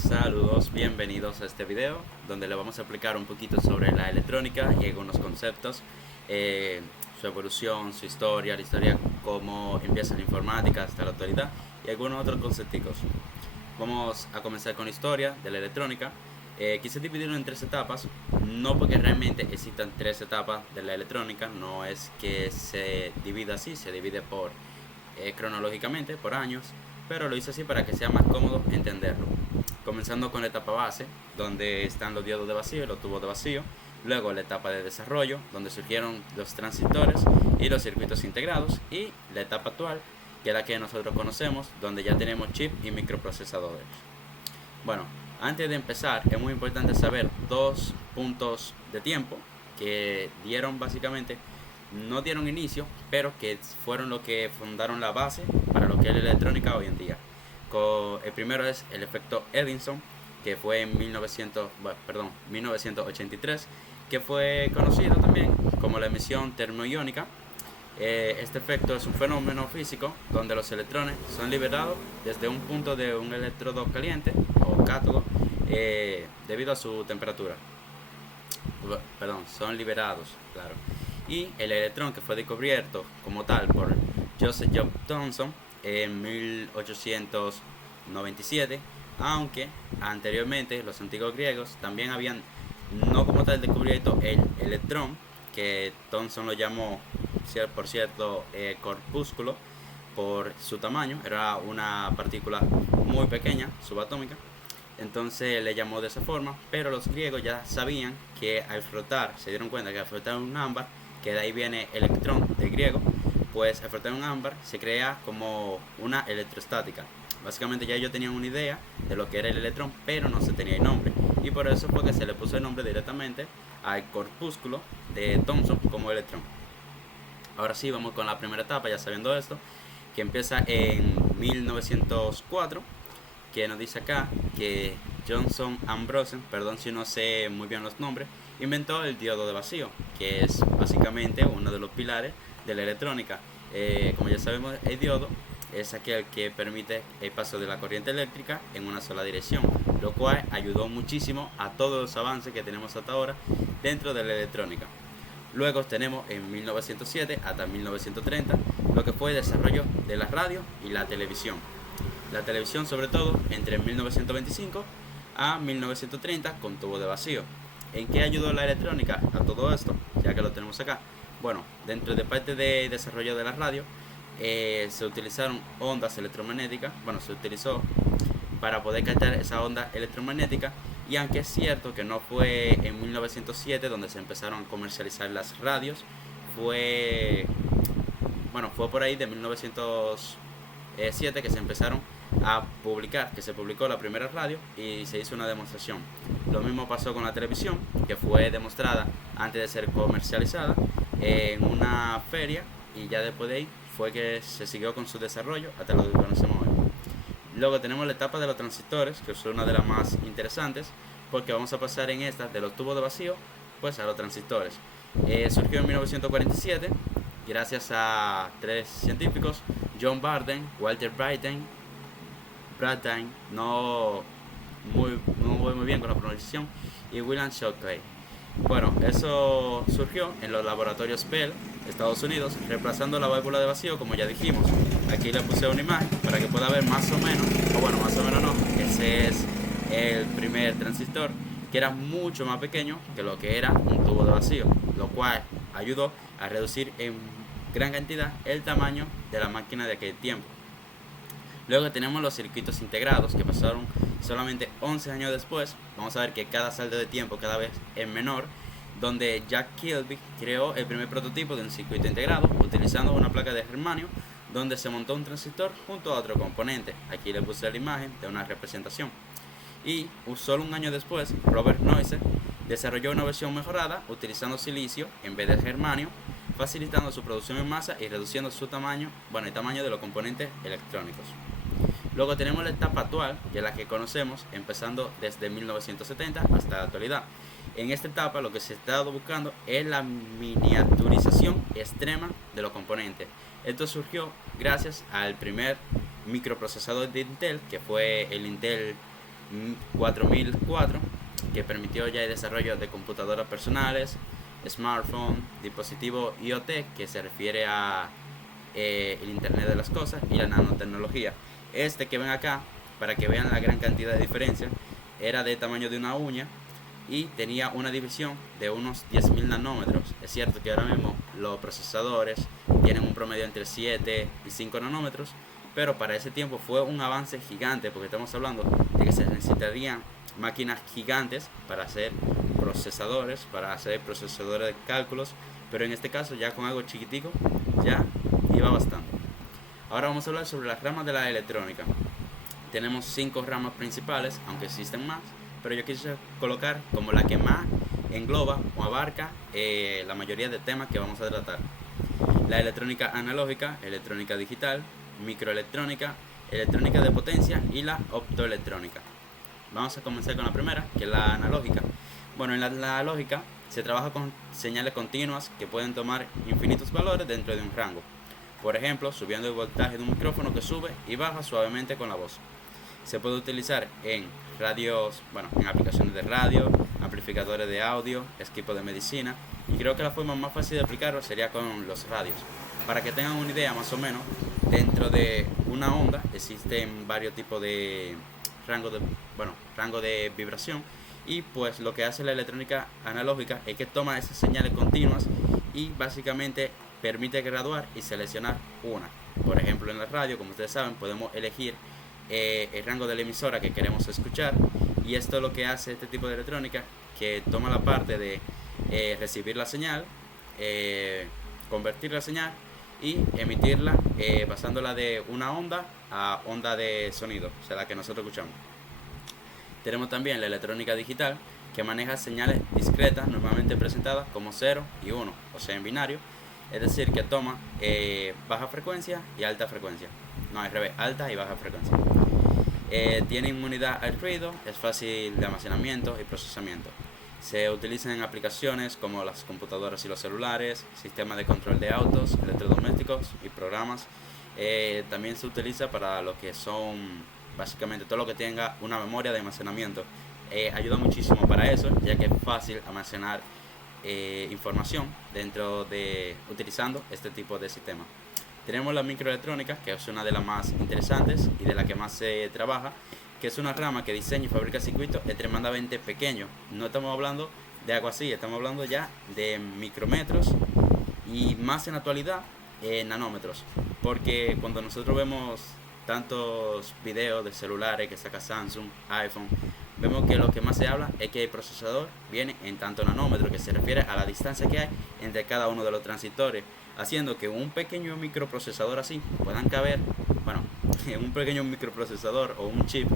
Saludos, bienvenidos a este video donde le vamos a explicar un poquito sobre la electrónica y algunos conceptos, su evolución, su historia, la historia, cómo empieza la informática hasta la actualidad y algunos otros conceptos. Vamos a comenzar con la historia de la electrónica. Quise dividirlo en tres etapas, no porque realmente existan tres etapas de la electrónica, no es que se divida así, se divide por cronológicamente, por años, pero lo hice así para que sea más cómodo entenderlo. Comenzando con la etapa base, donde están los diodos de vacío y los tubos de vacío. Luego la etapa de desarrollo, donde surgieron los transistores y los circuitos integrados. Y la etapa actual, que es la que nosotros conocemos, donde ya tenemos chip y microprocesadores. Bueno, antes de empezar, es muy importante saber dos puntos de tiempo que dieron básicamente, no dieron inicio, pero que fueron lo que fundaron la base para lo que es la electrónica hoy en día. El primero es el efecto Edison, que fue en 1983, que fue conocido también como la emisión termoiónica. Este efecto es un fenómeno físico donde los electrones son liberados desde un punto de un electrodo caliente o cátodo debido a su temperatura. Son liberados, claro. Y el electrón, que fue descubierto como tal por Joseph Job Thomson en 1897, aunque anteriormente los antiguos griegos también habían, no como tal descubierto el electrón, que Thomson lo llamó, por cierto, corpúsculo, por su tamaño, era una partícula muy pequeña, subatómica, entonces le llamó de esa forma, pero los griegos ya sabían que al frotar, se dieron cuenta que al frotar un ámbar, que de ahí viene electrón del griego, pues al frotar un ámbar se crea como una electrostática. Básicamente ya ellos tenían una idea de lo que era el electrón, pero no se tenía el nombre, y por eso fue que se le puso el nombre directamente al corpúsculo de Thomson como electrón. Ahora sí, vamos con la primera etapa, ya sabiendo esto, que empieza en 1904, que nos dice acá que Johnson Ambrosen, perdón si no sé muy bien los nombres, inventó el diodo de vacío, que es básicamente uno de los pilares de la electrónica. Como ya sabemos, el diodo es aquel que permite el paso de la corriente eléctrica en una sola dirección, lo cual ayudó muchísimo a todos los avances que tenemos hasta ahora dentro de la electrónica. Luego tenemos en 1907 hasta 1930 lo que fue el desarrollo de la radio y la televisión. La televisión, sobre todo entre 1925 a 1930 con tubo de vacío. ¿En qué ayudó la electrónica a todo esto? Ya que lo tenemos acá. Bueno, dentro de parte de desarrollo de la radio, se utilizaron ondas electromagnéticas. Bueno, se utilizó para poder captar esa onda electromagnética. Y aunque es cierto que no fue en 1907 donde se empezaron a comercializar las radios, fue por ahí de 1907 que se empezaron a publicar, que se publicó la primera radio y se hizo una demostración. Lo mismo pasó con la televisión, que fue demostrada antes de ser comercializada en una feria, y ya después de ahí fue que se siguió con su desarrollo hasta lo que conocemos hoy. Luego tenemos la etapa de los transistores, que es una de las más interesantes, porque vamos a pasar en esta de los tubos de vacío pues a los transistores. Surgió en 1947 gracias a tres científicos: John Barden, Walter Brattain, no voy muy bien con la pronunciación, y William Shockley. Bueno, eso surgió en los laboratorios Bell, Estados Unidos, reemplazando la válvula de vacío, como ya dijimos. Aquí le puse una imagen para que pueda ver más o menos, más o menos no, ese es el primer transistor, que era mucho más pequeño que lo que era un tubo de vacío, lo cual ayudó a reducir en gran cantidad el tamaño de la máquina de aquel tiempo. Luego tenemos los circuitos integrados, que pasaron solamente 11 años después. Vamos a ver que cada salto de tiempo cada vez es menor, donde Jack Kilby creó el primer prototipo de un circuito integrado utilizando una placa de germanio, donde se montó un transistor junto a otro componente. Aquí le puse la imagen de una representación. Y solo un año después, Robert Noyce desarrolló una versión mejorada utilizando silicio en vez de germanio, facilitando su producción en masa y reduciendo su tamaño, el tamaño de los componentes electrónicos. Luego tenemos la etapa actual, que es la que conocemos, empezando desde 1970 hasta la actualidad. En esta etapa lo que se ha estado buscando es la miniaturización extrema de los componentes. Esto surgió gracias al primer microprocesador de Intel, que fue el Intel 4004, que permitió ya el desarrollo de computadoras personales, smartphone, dispositivo IoT, que se refiere a el Internet de las Cosas, y la nanotecnología. Este que ven acá, para que vean la gran cantidad de diferencia, era de tamaño de una uña y tenía una división de unos 10.000 nanómetros. Es cierto que ahora mismo los procesadores tienen un promedio entre 7 y 5 nanómetros, pero para ese tiempo fue un avance gigante, porque estamos hablando de que se necesitarían máquinas gigantes para hacer procesadores de cálculos, pero en este caso ya con algo chiquitico ya iba bastante. Ahora vamos a hablar sobre las ramas de la electrónica. Tenemos 5 ramas principales, aunque existen más, pero yo quise colocar como la que más engloba o abarca la mayoría de temas que vamos a tratar. La electrónica analógica, electrónica digital, microelectrónica, electrónica de potencia y la optoelectrónica. Vamos a comenzar con la primera, que es la analógica. Bueno, en la analógica se trabaja con señales continuas que pueden tomar infinitos valores dentro de un rango. Por ejemplo, subiendo el voltaje de un micrófono que sube y baja suavemente con la voz. Se puede utilizar en radios, en aplicaciones de radio, amplificadores de audio, equipos de medicina, y creo que la forma más fácil de aplicarlo sería con los radios. Para que tengan una idea más o menos, dentro de una onda existen varios tipos de rango de vibración, y pues lo que hace la electrónica analógica es que toma esas señales continuas y básicamente permite graduar y seleccionar una. Por ejemplo, en la radio, como ustedes saben, podemos elegir el rango de la emisora que queremos escuchar, y esto es lo que hace este tipo de electrónica, que toma la parte de recibir la señal, convertir la señal y emitirla pasándola de una onda a onda de sonido, o sea, la que nosotros escuchamos. Tenemos también la electrónica digital, que maneja señales discretas, normalmente presentadas como 0 y 1, o sea, en binario, es decir, que toma baja frecuencia y alta frecuencia. No, al revés, alta y baja frecuencia. Tiene inmunidad al ruido, es fácil de almacenamiento y procesamiento. Se utiliza en aplicaciones como las computadoras y los celulares, sistemas de control de autos, electrodomésticos y programas. También se utiliza para lo que son básicamente todo lo que tenga una memoria de almacenamiento. Ayuda muchísimo para eso, ya que es fácil almacenar información utilizando este tipo de sistema. Tenemos la microelectrónica, que es una de las más interesantes y de la que más se trabaja, que es una rama que diseña y fabrica circuitos extremadamente pequeños. No estamos hablando de algo así, estamos hablando ya de micrómetros y más en la actualidad nanómetros, porque cuando nosotros vemos tantos videos de celulares que saca Samsung, iPhone, vemos que lo que más se habla es que el procesador viene en tanto nanómetro, que se refiere a la distancia que hay entre cada uno de los transistores, haciendo que un pequeño microprocesador así puedan caber, en un pequeño microprocesador o un chip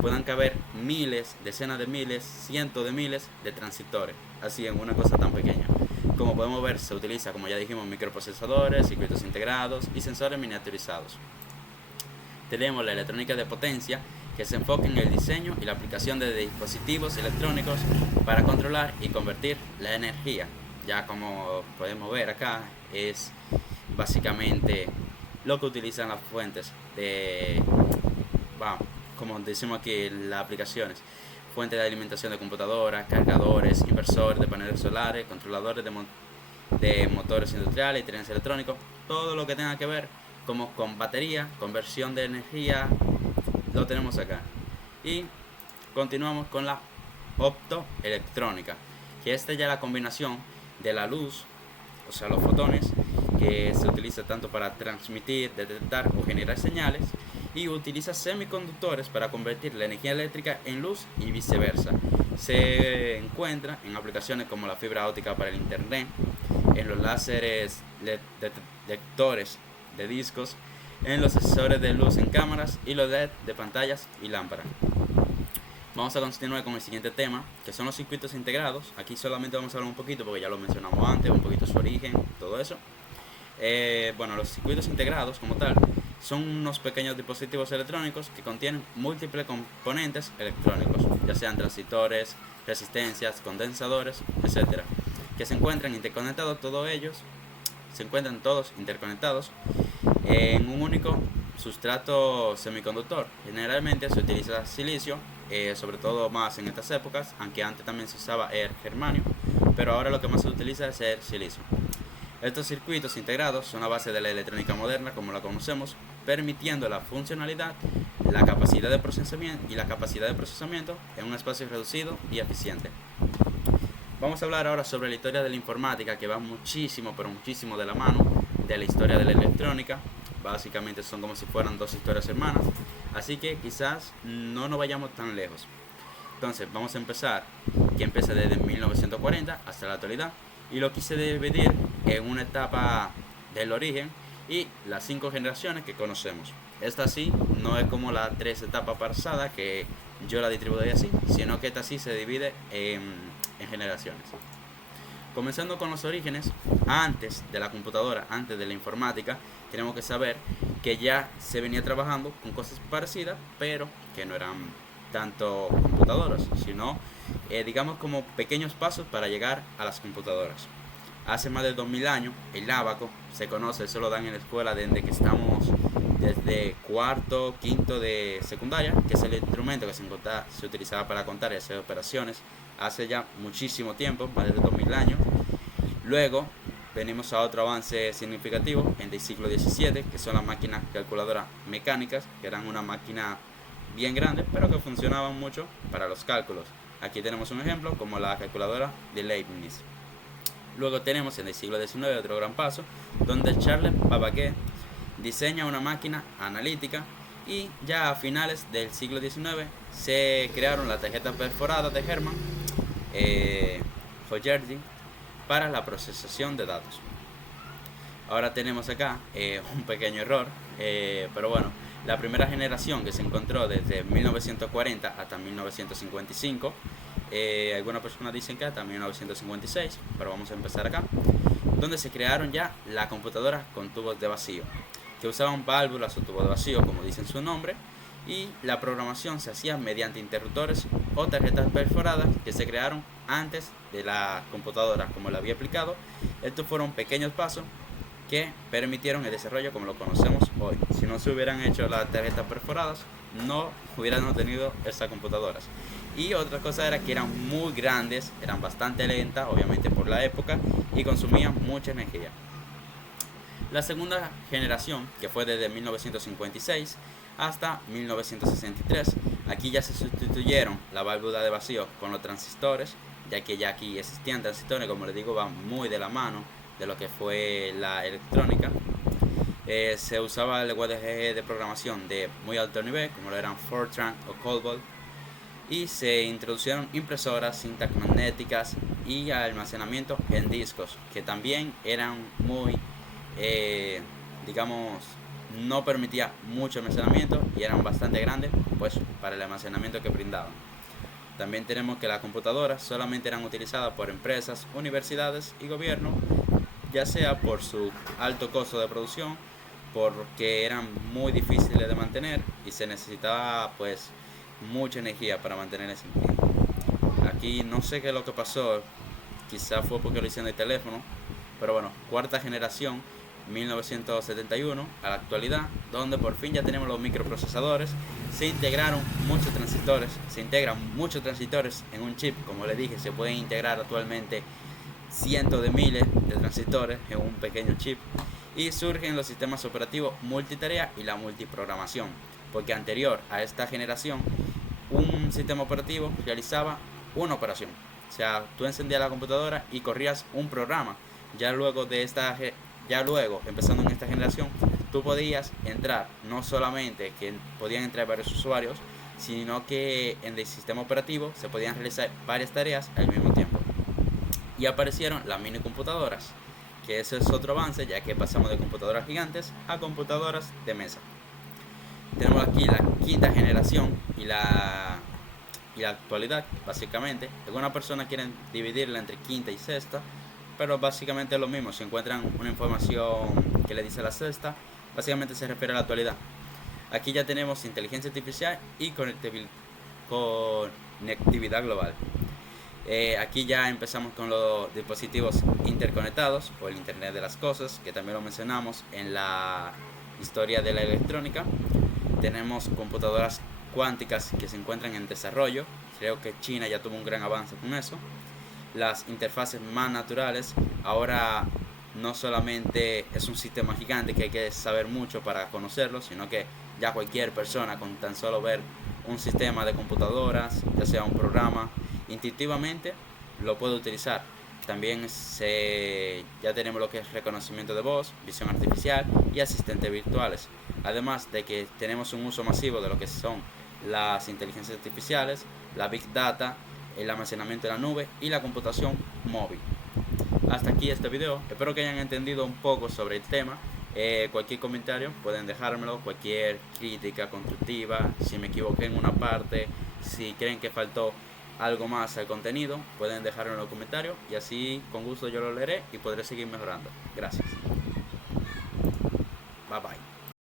puedan caber miles, decenas de miles, cientos de miles de transistores, así en una cosa tan pequeña. Como podemos ver, se utiliza, como ya dijimos, microprocesadores, circuitos integrados y sensores miniaturizados. Tenemos la electrónica de potencia, que se enfoca en el diseño y la aplicación de dispositivos electrónicos para controlar y convertir la energía. Ya como podemos ver acá, es básicamente lo que utilizan las fuentes de, como decimos aquí, las aplicaciones: fuentes de alimentación de computadoras, cargadores, inversores de paneles solares, controladores de motores industriales y trenes electrónicos, todo lo que tenga que ver como con batería, conversión de energía, lo tenemos acá. Y continuamos con la optoelectrónica, que esta ya es la combinación de la luz, o sea, los fotones, que se utiliza tanto para transmitir, detectar o generar señales, y utiliza semiconductores para convertir la energía eléctrica en luz y viceversa. Se encuentra en aplicaciones como la fibra óptica para el internet, en los láseres lectores de discos, en los sensores de luz en cámaras y los LED de pantallas y lámparas. Vamos a continuar con el siguiente tema, que son los circuitos integrados. Aquí solamente vamos a hablar un poquito, porque ya lo mencionamos antes, un poquito su origen, todo eso. Los circuitos integrados como tal son unos pequeños dispositivos electrónicos que contienen múltiples componentes electrónicos, ya sean transistores, resistencias, condensadores, etcétera, que se encuentran interconectados, todos interconectados en un único sustrato semiconductor. Generalmente se utiliza silicio, sobre todo más en estas épocas, aunque antes también se usaba el germanio, pero ahora lo que más se utiliza es el silicio. Estos circuitos integrados son la base de la electrónica moderna como la conocemos, permitiendo la funcionalidad, la capacidad de procesamiento en un espacio reducido y eficiente. Vamos a hablar ahora sobre la historia de la informática, que va muchísimo, pero muchísimo de la mano de la historia de la electrónica. Básicamente son como si fueran dos historias hermanas, así que quizás no nos vayamos tan lejos. Entonces vamos a empezar, que empieza desde 1940 hasta la actualidad, y lo quise dividir en una etapa del origen y las 5 generaciones que conocemos. Esta sí no es como las 3 etapas pasadas, que yo la distribuí así, sino que esta sí se divide en generaciones. Comenzando con los orígenes, antes de la computadora, antes de la informática, tenemos que saber que ya se venía trabajando con cosas parecidas, pero que no eran tanto computadoras, sino digamos como pequeños pasos para llegar a las computadoras. Hace más de 2000 años, el ábaco se conoce, eso lo dan en la escuela desde que estamos desde cuarto, quinto de secundaria, que es el instrumento que se utilizaba para contar y hacer operaciones hace ya muchísimo tiempo, más de 2000 años. Luego venimos a otro avance significativo en el siglo XVII, que son las máquinas calculadoras mecánicas, que eran una máquina bien grande, pero que funcionaban mucho para los cálculos. Aquí tenemos un ejemplo como la calculadora de Leibniz. Luego tenemos en el siglo XIX otro gran paso, donde Charles Babbage diseña una máquina analítica, y ya a finales del siglo XIX se crearon las tarjetas perforadas de Hermann Hoyerdi para la procesación de datos. Ahora tenemos acá un pequeño error, pero bueno, la primera generación que se encontró desde 1940 hasta 1955, algunas personas dicen que hasta 1956, pero vamos a empezar acá, donde se crearon ya las computadoras con tubos de vacío, que usaban válvulas o tubos de vacío, como dicen su nombre, y la programación se hacía mediante interruptores o tarjetas perforadas que se crearon antes de las computadoras, como lo había explicado. Estos fueron pequeños pasos que permitieron el desarrollo como lo conocemos hoy. Si no se hubieran hecho las tarjetas perforadas, no hubiéramos tenido esas computadoras. Y otra cosa era que eran muy grandes, eran bastante lentas, obviamente por la época, y consumían mucha energía. La segunda generación, que fue desde 1956 hasta 1963, aquí ya se sustituyeron la válvula de vacío con los transistores, ya que ya aquí existían transistores, como les digo, van muy de la mano de lo que fue la electrónica. Se usaba el lenguaje de programación de muy alto nivel, como lo eran Fortran o COBOL, y se introdujeron impresoras, cintas magnéticas y almacenamiento en discos, que también eran muy, digamos, no permitía mucho almacenamiento y eran bastante grandes, pues, para el almacenamiento que brindaban. También tenemos que las computadoras solamente eran utilizadas por empresas, universidades y gobierno, ya sea por su alto costo de producción, porque eran muy difíciles de mantener y se necesitaba pues mucha energía para mantener ese tiempo. Aquí no sé qué es lo que pasó, quizás fue porque lo hicieron de teléfono, pero bueno, cuarta generación, 1971 a la actualidad, donde por fin ya tenemos los microprocesadores. Se integran muchos transistores en un chip. Como les dije, se pueden integrar actualmente cientos de miles de transistores en un pequeño chip, y surgen los sistemas operativos multitarea y la multiprogramación, porque anterior a esta generación un sistema operativo realizaba una operación, o sea, tú encendías la computadora y corrías un programa. Ya luego, empezando en esta generación, tú podías entrar, no solamente que podían entrar varios usuarios, sino que en el sistema operativo se podían realizar varias tareas al mismo tiempo. Y aparecieron las mini computadoras, que ese es otro avance, ya que pasamos de computadoras gigantes a computadoras de mesa. Tenemos aquí la quinta generación y la actualidad, básicamente. Algunas personas quieren dividirla entre quinta y sexta, pero básicamente es lo mismo. Si encuentran una información que le dice la sexta, básicamente se refiere a la actualidad. Aquí ya tenemos inteligencia artificial y conectividad global. Aquí ya empezamos con los dispositivos interconectados o el Internet de las cosas, que también lo mencionamos en la historia de la electrónica. Tenemos computadoras cuánticas que se encuentran en desarrollo. Creo que China ya tuvo un gran avance con eso. Las interfaces más naturales. Ahora no solamente es un sistema gigante que hay que saber mucho para conocerlo, sino que ya cualquier persona con tan solo ver un sistema de computadoras, ya sea un programa, intuitivamente lo puede utilizar. También ya tenemos lo que es reconocimiento de voz, visión artificial y asistentes virtuales. Además de que tenemos un uso masivo de lo que son las inteligencias artificiales, la Big Data, el almacenamiento de la nube y la computación móvil. Hasta aquí este video, espero que hayan entendido un poco sobre el tema. Cualquier comentario pueden dejármelo, cualquier crítica constructiva, si me equivoqué en una parte, si creen que faltó algo más al contenido, pueden dejarlo en los comentarios y así con gusto yo lo leeré y podré seguir mejorando. Gracias. Bye bye.